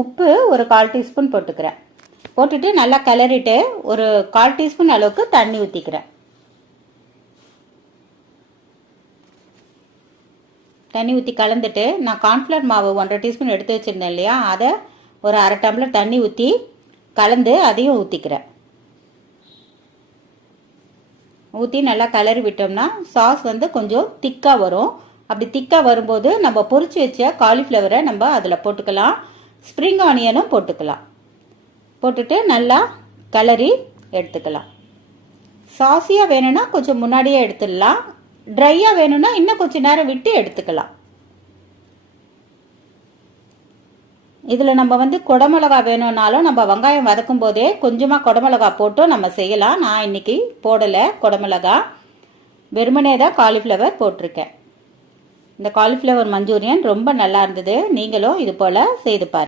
உப்பு ஒரு 1/4 டீஸ்பூன் போட்டுக்கிறேன். போட்டுட்டு நல்லா கிளறிட்டு ஒரு 1/4 டீஸ்பூன் அளவுக்கு தண்ணி ஊற்றிக்கிறேன். தண்ணி ஊற்றி கலந்துட்டு நான் கார்ன்ஃப்ளவர் மாவு 1/2 டீஸ்பூன் எடுத்து வச்சுருந்தேன் இல்லையா, அதை ஒரு 1/2 டம்ளர் தண்ணி ஊற்றி கலந்து அதையும் ஊற்றிக்கிறேன். ஊற்றி நல்லா கிளறி விட்டோம்னா சாஸ் கொஞ்சம் திக்காக வரும். அப்படி திக்காக வரும்போது நம்ம பொரிச்சு வச்ச காலிஃப்ளவரை நம்ம அதில் போட்டுக்கலாம். ஸ்ப்ரிங் ஆனியனும் போட்டுக்கலாம். போட்டுட்டு நல்லா கிளறி எடுத்துக்கலாம். சாஸியாக வேணும்னா கொஞ்சம் முன்னாடியே எடுத்துடலாம். ட்ரையாக வேணும்னா இன்னும் கொஞ்சம் நேரம் விட்டு எடுத்துக்கலாம். இதில் நம்ம குடமிளகா வேணும்னாலும் நம்ம வெங்காயம் வதக்கும் போதே கொஞ்சமாக குடமிளகா போட்டும் நம்ம செய்யலாம். நான் இன்னைக்கு போடலை குடமிளகா, வெறுமனே தான் காலிஃப்ளவர் போட்டிருக்கேன். இந்த காலிஃப்ளவர் மஞ்சூரியன் ரொம்ப நல்லா இருந்தது. நீங்களும் இது போல் செய்து பாருங்கள்.